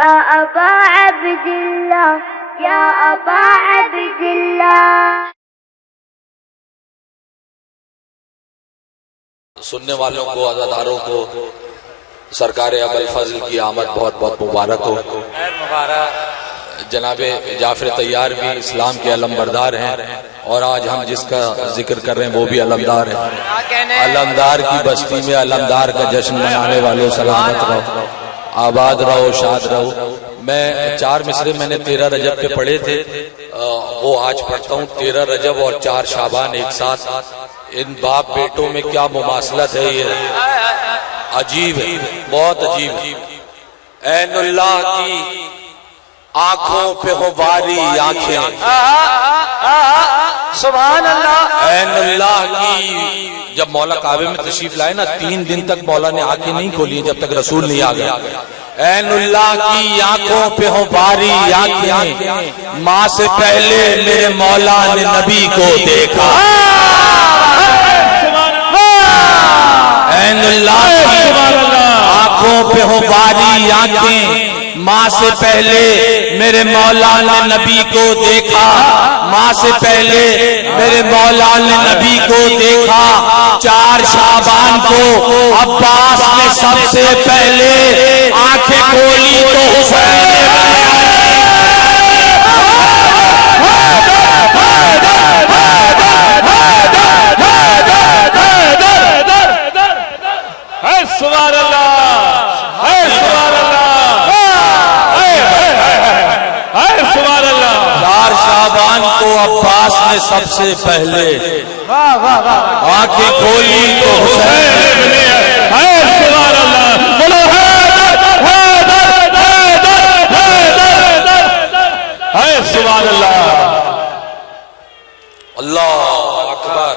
या अबा अब्दिल्लाह, या अबा अब्दिल्लाह। सुनने वालों को, अज़ादारों को सरकार अबुल फजल की आमद बहुत बहुत मुबारक हो। जनाबे जाफर तैयार भी इस्लाम के अलमबरदार हैं और आज हम जिसका जिक्र कर रहे हैं वो भी अलमदार है। अलमदार की बस्ती में अलमदार का जश्न मनाने वालों सलामत रहो, आबाद रहो, शाद रहो। मैं 4 मिसरे मैंने 13 रजब पे पढ़े थे, वो आज पढ़ता हूँ। 13 रजब और 4 शाबान एक साथ। इन बाप बेटों में क्या मुमासलत है, ये अजीब है, बहुत अजीब। ऐनुल्लाह की आंखों पे हो बारी आंखें, सुभान अल्लाह। ऐनुल्लाह की जब मौला काबे में तशरीफ लाए ना, 3 दिन तक मौला ने आंखें नहीं खोली जब तक रसूल नहीं आ गया। ऐनुल्लाह की आंखों पे हो बारी आंखें, माँ से पहले मेरे मौला ने नबी को देखा। ऐनुल्लाह की आंखों पे हो बारी आंखें, माँ से पहले मेरे मौला ने नबी को देखा। माँ से पहले मेरे मौला ने नबी को देखा। 4 शाबान को अब्बास ने सबसे पहले आंखें खोली तो हुसैन सुभान अल्लाह, सुभान अल्लाह। 4 शाबान को अब्बास ने सबसे पहले आंखें खोली तो हुसैन ने। सुभान अल्लाह, बोलो है सुभान अल्लाह। अल्लाह अकबर।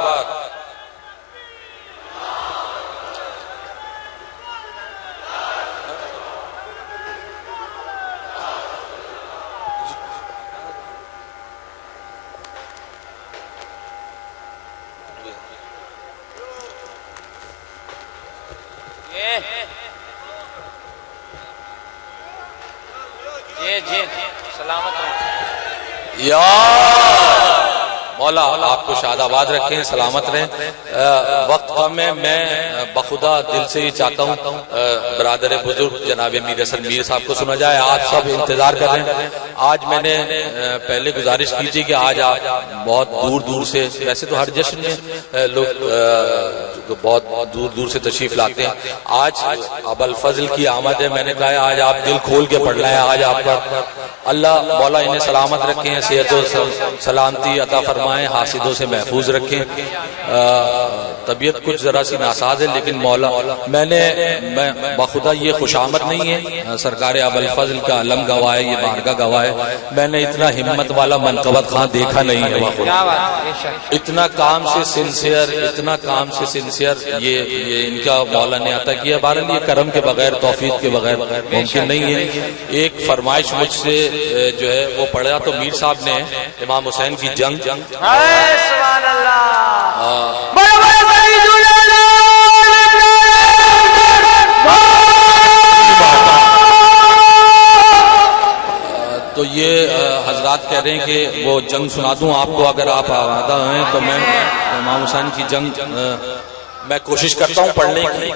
जी सलामत या मौला आपको शादाबाद रखें, सलामत रहें। वक्त कम है, मैं बखुदा दिल से ही चाहता हूँ बरादर बुजुर्ग जनाब मीर हसन मीर साहब को सुना जाए। आप सब इंतजार कर रहे हैं। आज मैंने पहले गुजारिश की थी कि आज आप बहुत दूर दूर से, वैसे तो हर जश्न में लोग बहुत दूर दूर से तशरीफ लाते हैं। आज अबुल फजल की आमद है, मैंने कहा आज आप दिल खोल के पढ़ना है। आज आपका अल्लाह मौला इन्हें सलामत रखें, सेहत सलामती अता फरमाएं, हासिदों से महफूज रखें। तबीयत कुछ जरा सी नासाज है, लेकिन मौला मैं बखुदा ये खुशामद नहीं है, सरकार अबुल फजल का अलम गवाह है, ये बारगाह गवाह है। मैंने इतना हिम्मत वाला मनकबत खां देखा नहीं है। इतना काम से सिंसियर, इतना काम से सिंसियर ये इनका मौला ने अता किया। बहरहाल ये करम के बगैर, तौफीक के बगैर मुमकिन नहीं है। एक फरमाइश मुझसे जो है वो पढ़ा तो मीर साहब ने इमाम हुसैन की जंग। तो ये हजरात कह रहे हैं कि वो जंग सुना दूं आपको, अगर आप आवादा हैं तो मैं इमाम हुसैन की जंग मैं कोशिश करता हूँ पढ़ने की,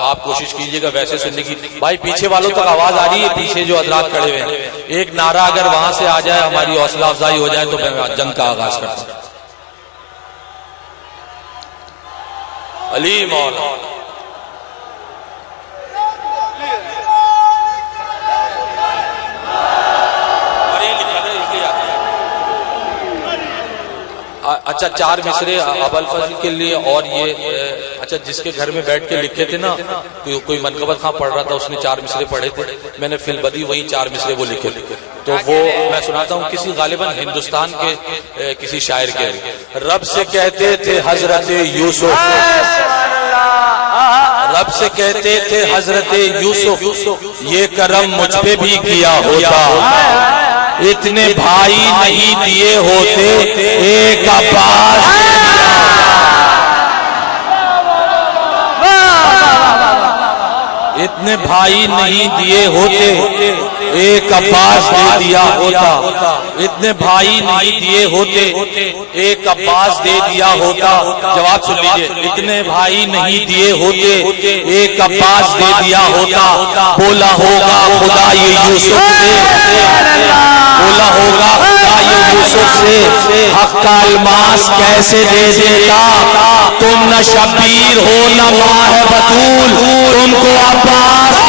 आप कोशिश कीजिएगा वैसे सुनने की। भाई पीछे वालों तक आवाज आ रही है? पीछे जो हजरात खड़े हुए हैं, एक नारा अगर वहां से आ जाए, हमारी हौसला अफजाई हो जाए, तो मैं जंग का आगाज करता हूँ। अली मौला अच्छा 4 मिसरे अबुल फजल के लिए। और ये अच्छा जिसके घर में बैठ के लिखे थे ना, कोई मनकबत खां पढ़ रहा था, उसने 4 मिसरे पढ़े थे, मैंने फिलबदी वही 4 मिसरे वो लिखे थे, तो वो मैं सुनाता हूँ। किसी गालिबन हिंदुस्तान के किसी शायर के, रब से कहते थे हजरत यूसुफ, रब से कहते थे हजरत यूसुफ, ये करम मुझ पे भी किया होता, इतने भाई नहीं दिए होते, एक अब्बास इतने भाई नहीं दिए होते, एक अब्बास दे दिया होता। इतने भाई नहीं दिए होते, एक अब्बास दे दिया होता। जवाब सुन लीजिए, इतने भाई नहीं दिए होते, एक अब्बास दे दिया होता। बोला होगा खुदा ये यूसुफ से, बोला होगा खुदा ये यूसुफ से, हक का अलमास कैसे दे देता। तुम न शबीर हो न माह बतूल, तुमको अब्बास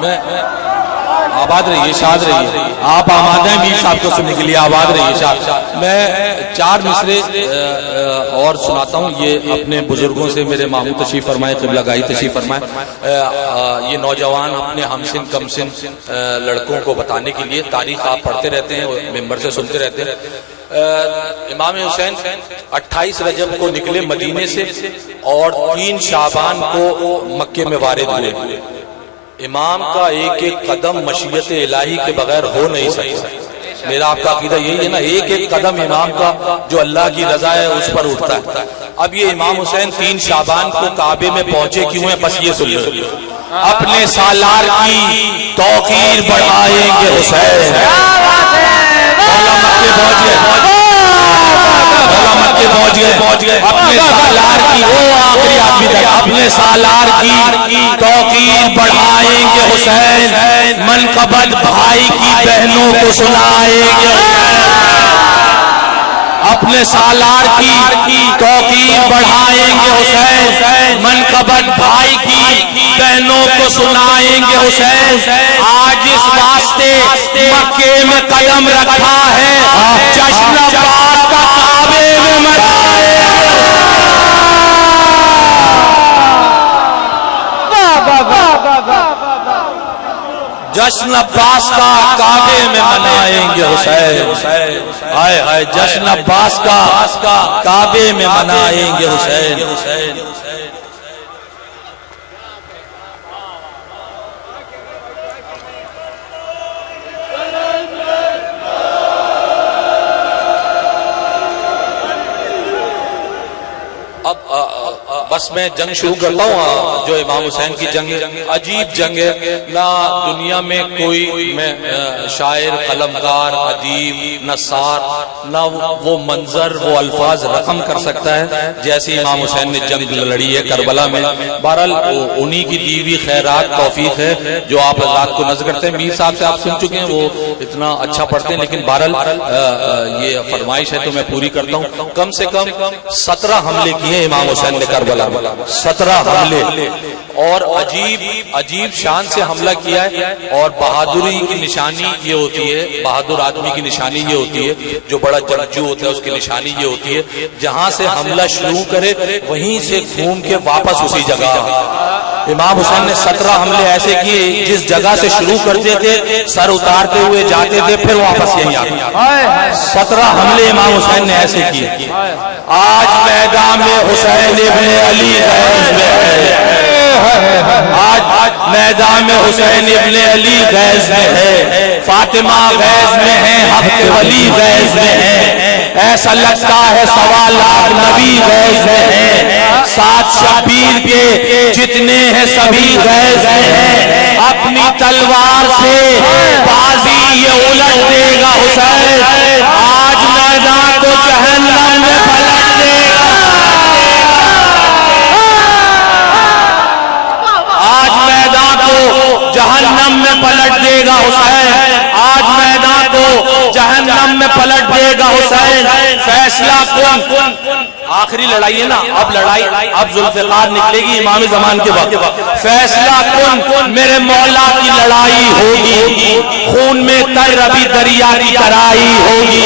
मैं आबाद रहिए, शाद रहिए। आप आमाद हैं मीर साहब को सुनने के लिए, आबाद रहिए, शाद। मैं 4 मिसरे और सुनाता हूँ। ये अपने बुजुर्गों से मेरे मामू तशरीफ फरमाए, क़िबला गाही तशरीफ फरमाए। ये नौजवान अपने हमसिन कमसिन लड़कों को बताने के लिए तारीख आप पढ़ते रहते हैं, मेंबर से सुनते रहते हैं। इमाम हुसैन 28 रजब को निकले मदीने से और 3 शाबान को मक्के में वारिद हुए। इमाम का एक एक कदम मशीयत इलाही के बगैर हो नहीं सकता। मेरा आपका अकीदा यही है ना, एक एक कदम इमाम का जो अल्लाह की रजा है उस पर उठता है। अब ये इमाम हुसैन 3 शाबान को काबे में पहुंचे क्यों है, बस ये सुन लो। अपने सालार की तौकीर बढ़ाएंगे हुसैन। पहुंच गए अपने सालार की, वो आखिरी आदमी तक अपने सालार की तौकीर बढ़ाएंगे हुसैन। मनकबत भाई की बहनों को सुनाएंगे। अपने सालार की तौकीर बढ़ाएंगे हुसैन। मनकबत भाई की बहनों को सुनाएंगे हुसैन। आज इस वास्ते मक्के में कदम रखा है, जश्न अब्बास का काबे में मनाएंगे। जश्न अब्बास का काबे में मनाएंगे हुसैन। हाय हाय, जश्न अब्बास का काबे में मनाएंगे हुसैन। बस मैं जंग शुरू करता हूँ। जो इमाम हुसैन की जंग, अजीब जंग है ना। दुनिया में कोई मैं शायर, कलमकार, अदीब, नसार ना वो मंजर, वो अल्फाज रकम कर सकता है जैसे इमाम हुसैन ने जंग लड़ी है करबला में। बहरहाल उन्हीं की दी हुई खैरात तौफीक है जो आप हज़रात को नज़र करते हैं। मीर साहब से आप सुन चुके हैं, वो इतना अच्छा पढ़ते हैं, लेकिन बहरहाल ये फरमाइश है तो मैं पूरी करता हूँ। कम से कम 17 हमले किए इमाम हुसैन ने करबला, 17 हमले, और अजीब शान से हमला किया है। और बहादुरी की निशानी ये होती है, बहादुर आदमी की निशानी ये होती है, जो बड़ा जंगजू होता है उसकी निशानी ये होती है, जहां से हमला शुरू करे वहीं से घूम के वापस उसी जगह। इमाम हुसैन ने 17 हमले ऐसे किए, जिस जगह से शुरू करते थे सर उतारते हुए जाते थे, फिर वापस यहीं आते। 17 हमले इमाम हुसैन ने ऐसे किए। आज मैदान में हुसैन इब्ने अली गैज़ में है। आज मैदान में हुसैन इब्ने अली गैज़ में है। फातिमा गैज़ में है, हक वली गैज़ में है। ऐसा लगता है 1.25 लाख नबी गैज़ में है। 7 शबीर के जितने हैं सभी गैज़ में है। अपनी तलवार से बाजी ये उलट देगा हुसैन। आज मैदान को जहन्नम में पलट देगा। आज मैदान को जहन्नम में पलट देगा हुसैन। आज मैदान को जहन्नम में पलट देगा हुसैन। फैसला कौन, आखिरी लड़ाई है ना, अब लड़ाई, अब जुल्फ़िकार निकलेगी इमाम ज़मान के वक्त। फैसला कौन, मेरे मौला की लड़ाई होगी। खून में तर अभी दरिया की तराई होगी।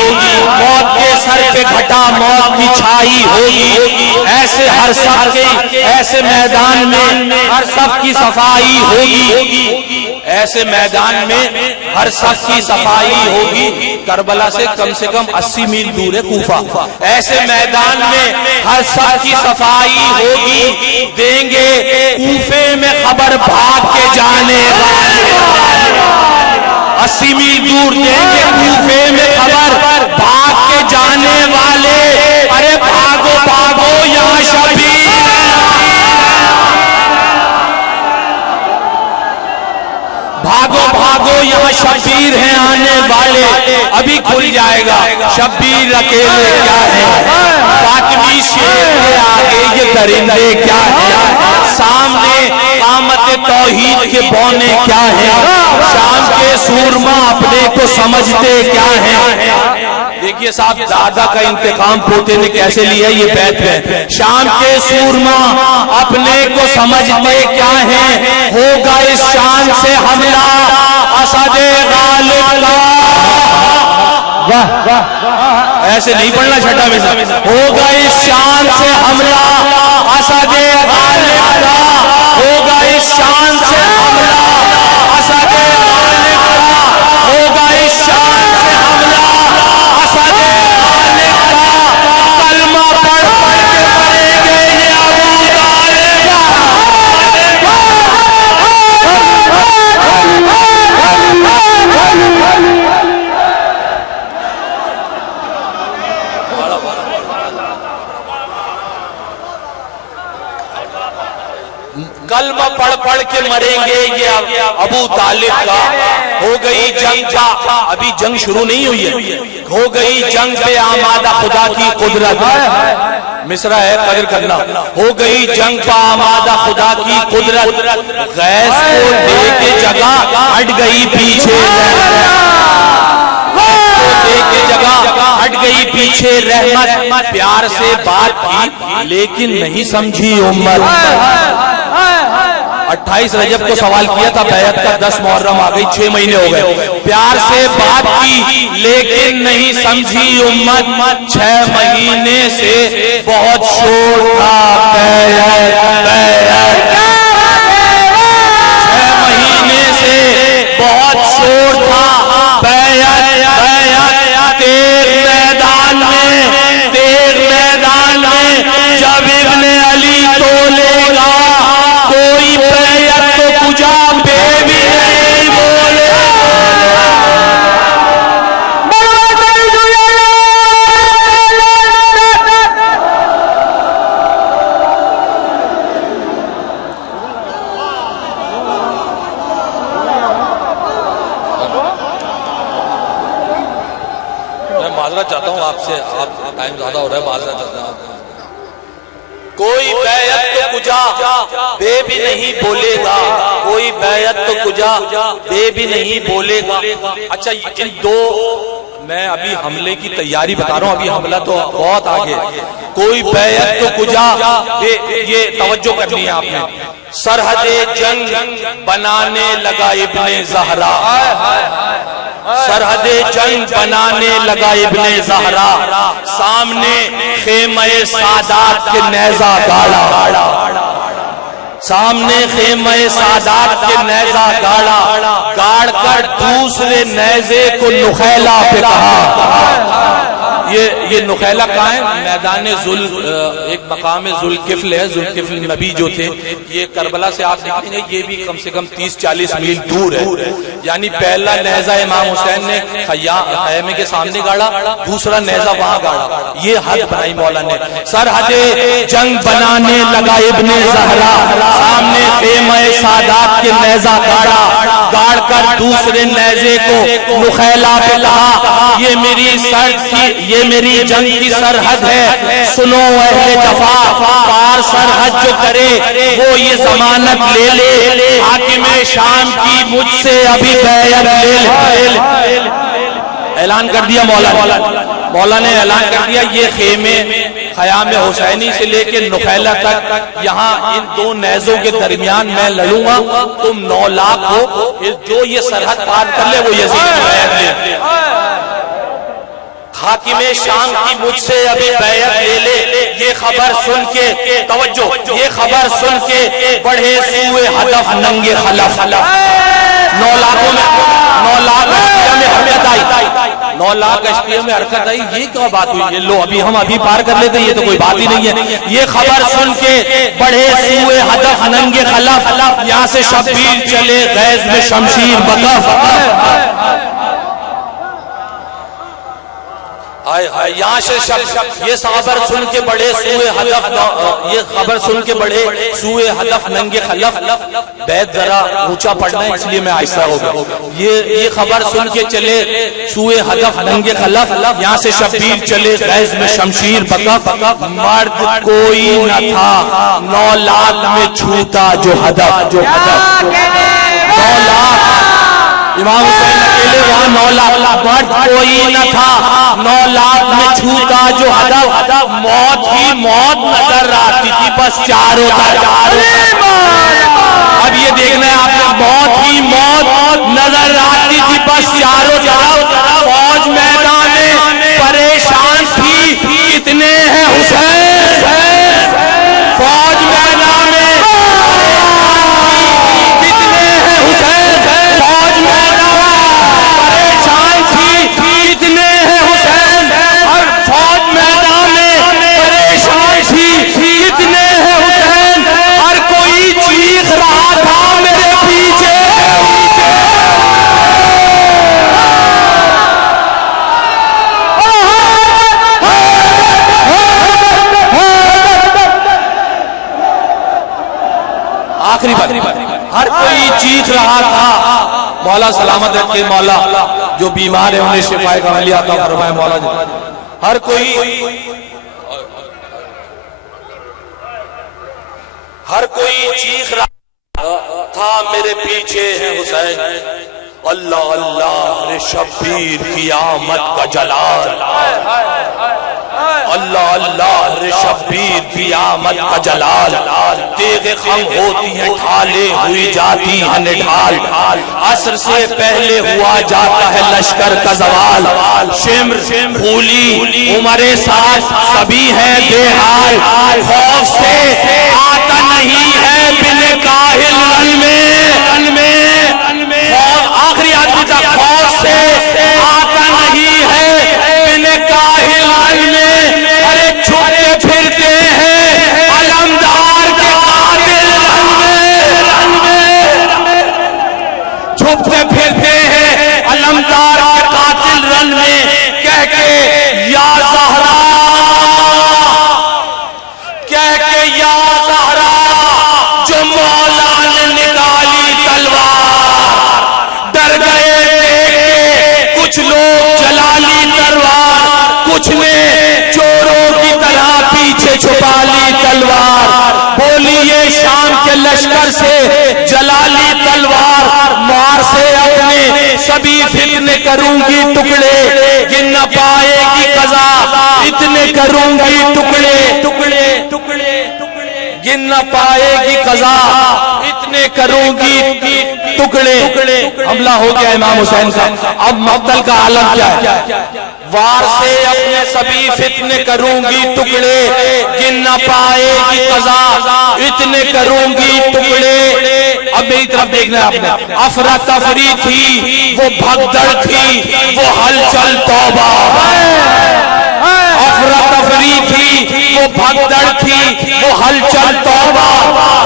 मौत के सर पे घटा मौत की छाई होगी। ऐसे हर सब के, ऐसे मैदान में हर सब की सफाई होगी। ऐसे मैदान में हर सफ की सफाई होगी। करबला से कम 80 मील दूर है कूफा। ऐसे मैदान में हर सफ की सफाई होगी, देंगे कूफे में खबर भाग के जाने वाले। 80 मील दूर देंगे कूफे में खबर भाग के जाने वाले। अरे भागो भागो यहाँ शबीर, भागो भागो यहाँ शब्बीर हैं आने वाले। अभी खुल जाएगा शब्बीर अकेले क्या है, फातिमी शेर के आगे ये दरिंदे क्या है। सामने कामत तौहीद के बौने क्या है, शाम के सूरमा अपने को समझते क्या है। देखिए साहब, दादा का इंतकाम पोते ने कैसे लिया ये बैत में। शाम के सूरमा अपने को समझते क्या है, होगा इस शान से हमला असदे गालिब का। ऐसे नहीं पढ़ना छठा में साहब, होगा इस शान से हमला असदे गालिब का, होगा इस शान से हमला असदे गालिब का, होगा इस शान से हमला असदे गालिब का। कलमा पढ़ पढ़ के मरेंगे ये अबू तालिब। कलमा पढ़ पढ़ के मरेंगे ये अबू तालिब का। हो गई जंग का, अभी जंग शुरू नहीं हुई है, हो गई जंग पे आमादा खुदा की कुदरत। मिसरा है कदर करना। हो गई जंग पे आमादा खुदा की कुदरत, गैस को दे के जगह हट गई पीछे, दे के जगह हट गई पीछे रहमत। प्यार से बात की लेकिन नहीं समझी उम्मत। 28 रजब को सवाल किया था बैत का, 10 मुहर्रम आ गई, 6 महीने हो गए। प्यार से बात की लेकिन नहीं समझी उम्मत। 6 महीने से बहुत शोर था बैत, 6 महीने से बहुत शोर था बैत। तेग मैदान में, तेग मैदान में जब इब्ने अली तोलेगा, कोई बैत तो कुजा पे भी नहीं बोले। मैं माजरत चाहता हूँ आपसे, आप टाइम ज्यादा हो रहा है, माजरत चाहता हूँ। कोई बैत तो कुजा बे भी नहीं बोलेगा, कोई बैत तो कुजा बे भी नहीं बोलेगा। अच्छा, इन दो, मैं अभी हमले की तैयारी बता रहा हूँ, अभी हमला तो बहुत आगे। कोई बैत तो कुजा बे, ये तवज्जो करनी है आपने। सरहदे जंग बनाने लगा इब्ने ज़हरा, सरहदे जंग बनाने लगा इब्ने ज़हरा। सामने खेमे सादात के नेज़ा गाड़ा, सामने खेमे सादात के नेज़ा गाड़ा, गाड़ कर दूसरे नेज़े को नुखैला पे कहा। ये नुखैला कहाँ है? मैदान जुल, एक मकाम जुल्किफ्ल है, जुल्किफ्ल नबी जो थे, ये करबला से आप देखेंगे ये भी कम से कम 30-40 मील दूर है। यानी पहला नेज़ा इमाम हुसैन ने खैमे के सामने गाड़ा, दूसरा नेज़ा वहां गाड़ा। ये हद बनाई मौला ने। सरहदे जंग बनाने लगा इब्ने ज़हरा, सामने खेमे सादात के नेज़ा गाड़ा, गाड़ कर दूसरे नेज़े को नुखैला पे कहा, ये मेरी ये मेरी जंग की सरहद है, सुनो अहले जफा, पार सरहद जो करे वो ये जमानत ले ले, हाकिमे शाम की मुझसे अभी बैत ले ले। ऐलान कर दिया मौला ने ऐलान कर दिया, ये खेमे खयाम हुसैनी से लेके नुखैला तक, यहाँ इन दो नेज़ों के दरमियान मैं लड़ूंगा, तुम 9 लाख हो, जो ये सरहद पार कर ले वो यजीद की बैत ले। हाकिमे शाम की मुझसे अभी बैत ले ले। ये खबर सुन के, तवज्जो, ये खबर सुन के बढ़े सुए हदफ नंगे खलफ, 9 9 लाख एचपीए में हरकत आई, ये क्या बात हुई? ये लो अभी हम अभी पार कर लेते, ये तो कोई बात ही नहीं है। ये खबर सुन के बढ़े सूए हदफ नंगे खलफ, यहाँ से शब्बीर चले गैस में शमशीर बकफ। यहाँ से ये खबर सुन के बड़े सूए हदफ, ये खबर सुन के बड़े सूए हदफ नंगे खलफ। बैत जरा ऊंचा पढ़ना है इसलिए मैं आहिस्ता हो गया। ये खबर सुन के चले सूए हदफ नंगे खलफ, यहाँ से शब्बीर चले गैस में शमशीर बकफ। मर्द कोई न था 9 लाख में छूता जो हदफ, 9 लाख इमाम हुसैन अकेले वहां 9 लाख, मर्द कोई न था 9 लाख में छूता जो हदफ। मौत ही मौत नजर आती थी बस चारों तरफ। अब ये देखना है आपने, मौत ही मौत नजर आती थी बस चारों तरफ। फौज मैदान में परेशान थी, कितने हैं हुसैन? फौज मैदान में कितने हैं हुसैन? फौज मैदान परेशान थी, कितने हैं हुसैन? और फौज मैदान में परेशान थी, कितने हैं हुसैन? हर कोई चीख रहा था मेरे पीछे। आखिरी बात, हर कोई चीख रहा था। मौला सलामत रखे, मौला जो बीमार है उन्हें शिफाए कामिल अता फरमाए मौला जी। हर कोई चीख रहा था मेरे पीछे है हुसैन। अल्लाह अल्लाह रे शब्बीर की आमद का जलाल, अल्लाह अल्लाह रे शब्बीर की आमद का जलाल। तेगे खम होती हैं ढाले हुई जाती है निढाल, असर से पहले हुआ जाता है लश्कर का जवाल। शिम्र फूली उमरे साथ सभी है बेहाल, खौफ से आता नहीं है बिन काहिल रन में। आखिरी आदमी का खौफ से आता नहीं है बिन काहिल रन में। अरे छुपते फिरते हैं अलमदार के कातिल रन में, छुपते फिरते हैं अलमदार के कातिल रन में। कह के या ज़हरा, कह के या ज़हरा, जो मौला ने निकाली तलवार। डर गए देख कुछ लोग जलाली तलवार, कुछ ने चोरों की तरह पीछे छुपा ली तलवार। बोली ये शाम के लश्कर से जलाली तलवार, मार से अपने सभी फितने करूंगी टुकड़े, गिन न पाएगी कज़ा इतने करूंगी टुकड़े टुकड़े टुकड़े टुकड़े, गिन न पाएगी कज़ा इतने करूंगी टुकड़े। हमला हो गया इमाम हुसैन का। अब मक्तल का आलम क्या है? वार से अपने सभी फितने करूंगी टुकड़े, गिन न पाएगी कज़ा इतने करूंगी टुकड़े। अब मेरी तरफ देखना है आपने, अफरा तफरी थी वो भगदड़ थी वो हलचल तौबा। अफरा तफरी थी वो भगदड़ थी वो हलचल तौबा।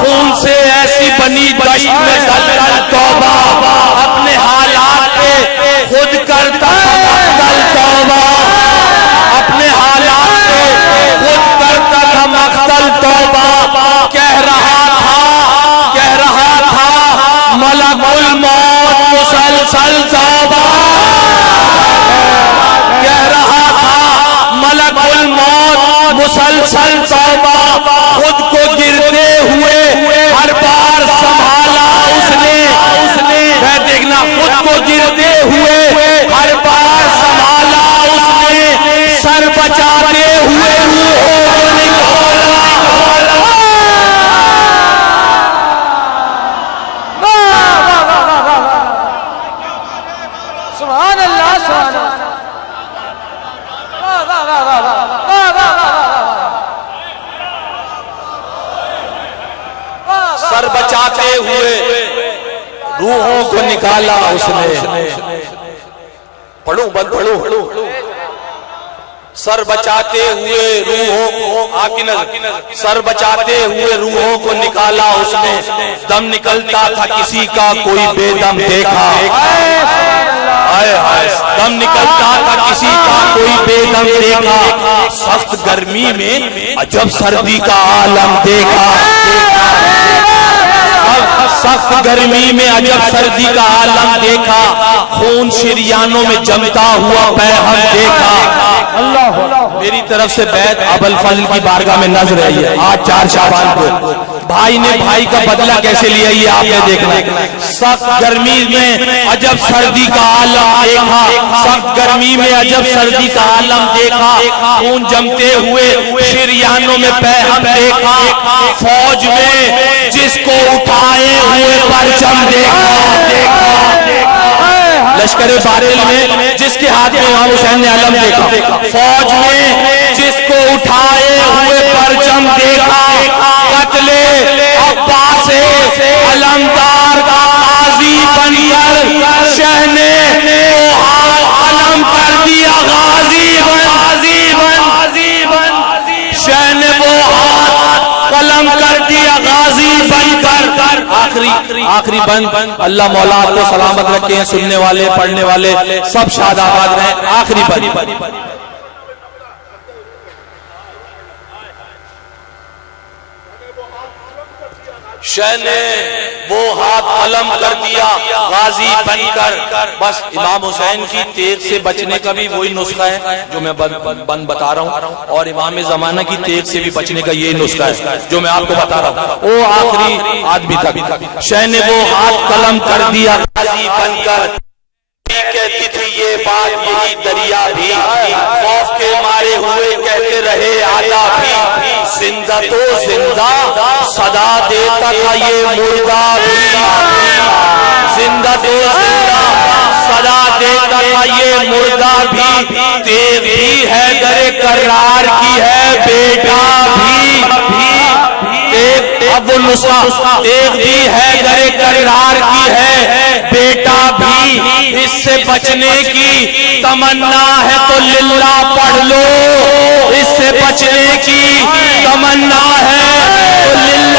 खून से ऐसी बनी दश्त में दलदल तौबा, अपने हालात पे खुद करता मक्तल तौबा, अपने हालात पे खुद करता था मक्तल तौबा। कह रहा था मलकुल मौत मुसलसल तौबा, कह रहा था मलकुल मौत मुसलसल तौबा। खुद को गिरते हुए हर बार संभाला उसने, देखना खुद को गिरते हुए हर बार संभाला उसने, सर बचाते हुए सुभान अल्लाह, सुभान अल्लाह। सर बचाते हुए रूहों को निकाला उसने, पढ़ूं बंद पढ़ूं। सर बचाते हुए रूहों को, आपकी नजर, सर बचाते हुए रूहों को निकाला उसने, दम निकलता था किसी का कोई बेदम देखा। हाय हाय, दम निकलता था किसी का कोई बेदम देखा। सख्त गर्मी में अजब सर्दी का आलम देखा। सख्त गर्मी में अजब सर्दी का आलम देखा। खून शिरियानों में जमता हुआ पैहम देखा। मेरी तरफ से बैत अबुल फजल की बारगाह में नजर आई है। आज 4 शाबान को भाई ने भाई का बदला कैसे लिया ये आपने देखना। सख्त गर्मी में अजब सर्दी का आलम देखा। सख्त गर्मी में अजब सर्दी का आलम देखा। खून जमते हुए शिरियानों में पैहम देखा। फौज में जिसको उठाए हुए परचम देखा। लश्कर बातिल में जिसके हाथ में इमाम हुसैन ने अलम देखा। फौज में जिसको उठाए हुए परचम देखा। कत्ले अब्बास अलमदार का काजी बनकर शह ने अलम कर दिया गाजी बन। शह ने वो हाथ कलम कर दिया गाजी बनकर। आखिरी बंद। अल्लाह मौला आपको सलामत रखे हैं। सुनने वाले पढ़ने वाले सब शादाबाद रहे। आखिरी बंद। शह ने वो हाथ अलम कर दिया गाजी बनकर। बस इमाम हुसैन की तेग से बचने का भी वही नुस्खा है जो मैं बंद बता रहा हूँ, और इमाम जमाना की तेग से भी बचने का यही नुस्खा है जो मैं आपको बता रहा हूँ। वो आखिरी आदमी तक शह ने वो हाथ कलम कर दिया गाजी बनकर। कहती थी ये बात यही दरिया भी, खौफ के मारे हुए कहते रहे आला भी। जिंदा तो जिंदा सदा देता था ये मुर्दा भी। जिंदा तो जिंदा सदा देता था ये मुर्दा भी। तेग भी है दरे करार की है बेटा भी। अब वो नुस्खा, तेग भी है दरे करार की है बेटा भी। इससे बचने की तमन्ना है तो लिल्ला पढ़ लो। इससे बचने की तमन्ना है तो लिल्ला